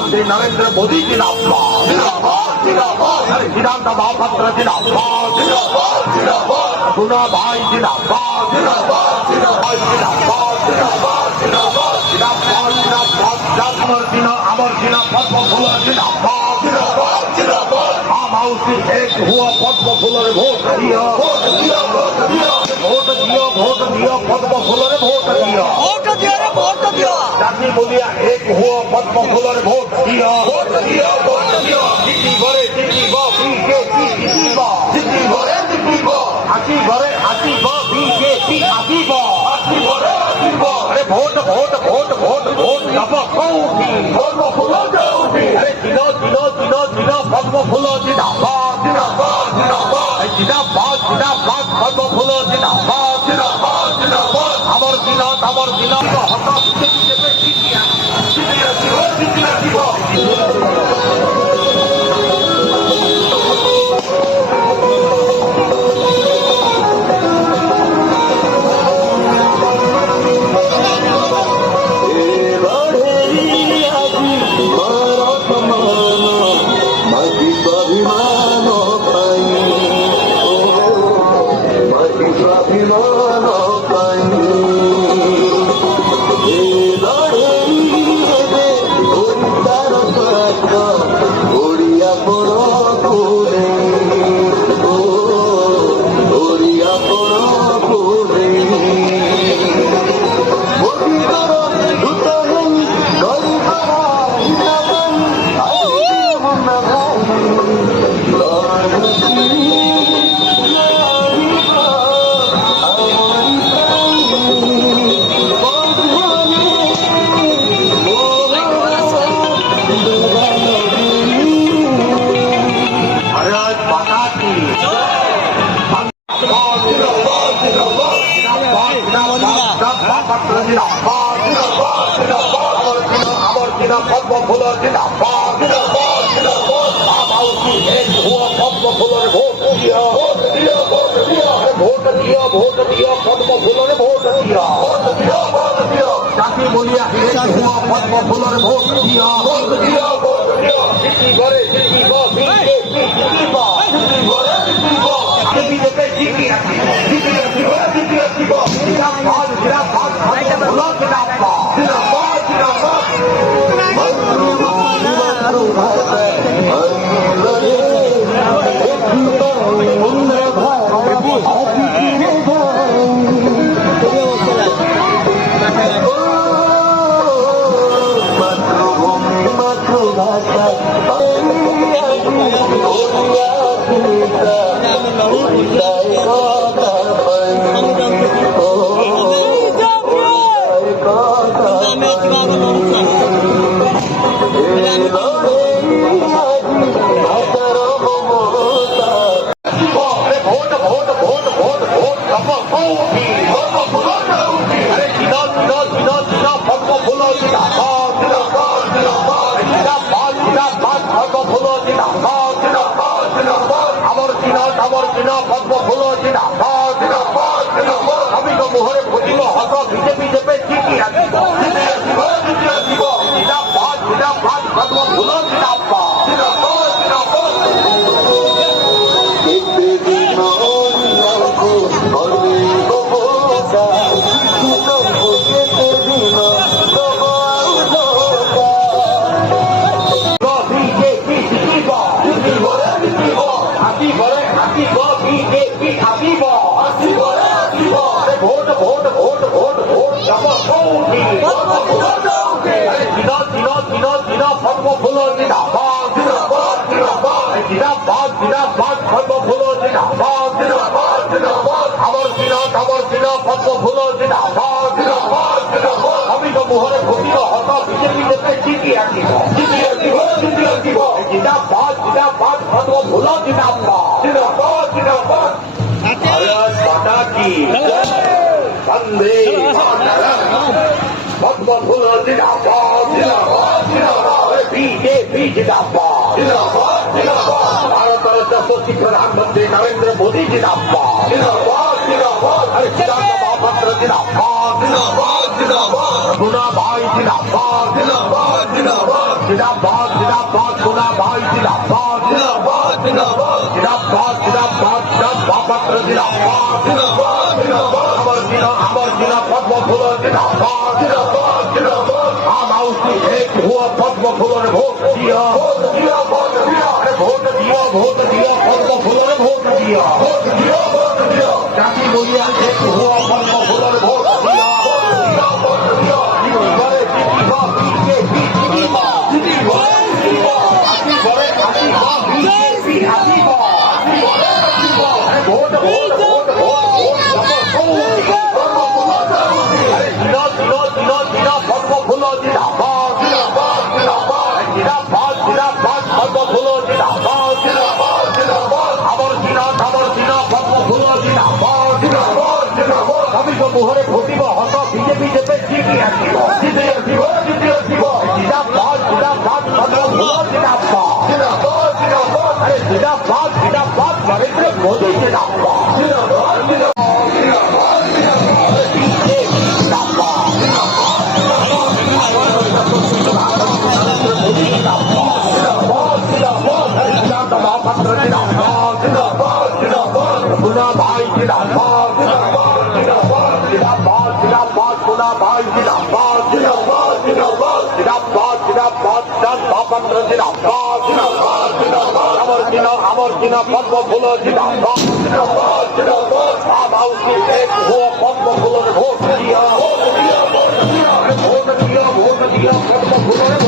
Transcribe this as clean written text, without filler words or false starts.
प्रधानमंत्री नरेंद्र मोदी जिंदाबाद विधानसभा महापात्र जिंदाबाद गुना भाई जिंदाबाद अमर जिला पद्म फूल जिंदाबाद आम हाउस एक हुआ पद्म फूल वोट दिया पद्म फूल वोट दिया चाकरी बोलिया एक हुआ पद्म फूल वोट दिया अरे vote vote vote vote vote अरे दिनो दिनो दिनो दिनो पद्म फूल जिंदाबाद पद्म फूल जिंदाबाद अमर दिना हता पद्म फूल जिंदाबाद हुआ पद्म फूल वोट दिया पद्म फूल वोट दिया चाकरी बोलिया हुआ पद्म फूल वोट दिया पद्म फूल अभी तो मुहरे भोजिब हस बीजेपी जेबे पद्म फूल vote vote vote vote vote दिनो पद्म फूल जिंदाबाद पद्म फूल जिंदाबाद अमर दिना पद्म फूल जिंदाबाद अभी तो मुहरे भोजिब हस बीजेपी जेबे जिंदाबाद पद्म फूल जिंदाबाद माता की वंदे पद्म फूल जिंदाबाद बीजेपी जिंदाबाद भारत यशस्वी प्रधानमंत्री नरेंद्र मोदी जिंदाबाद विधानसभा महापात्र जिंदाबाद गुना भाई जिंदाबाद মহাপাত্র জিন্দাবাদ আমার জিনা পদ্ম ফুল জিন্দাবাদ আমাউসি এক হুয়া পদ্ম ফুলের ভোট দিয়া ভোট দিয়া পদ্ম ফুলের ভোট দিয়া জাতি বলিয়া এক হুয়া পদ্ম ফুলের ভোট দিয়া মুহরে ঘটিব হত বিজেপি যেতে জিতি আসিব জিন্দাবাদ নরেন্দ্র মোদী ভাই জিন্দাবাদ ভাই আমার কিনা পদ্ম ফুল জিন্দাবাদ পদ্ম ফুলের ভোট দিয়া পদ্ম ফুলের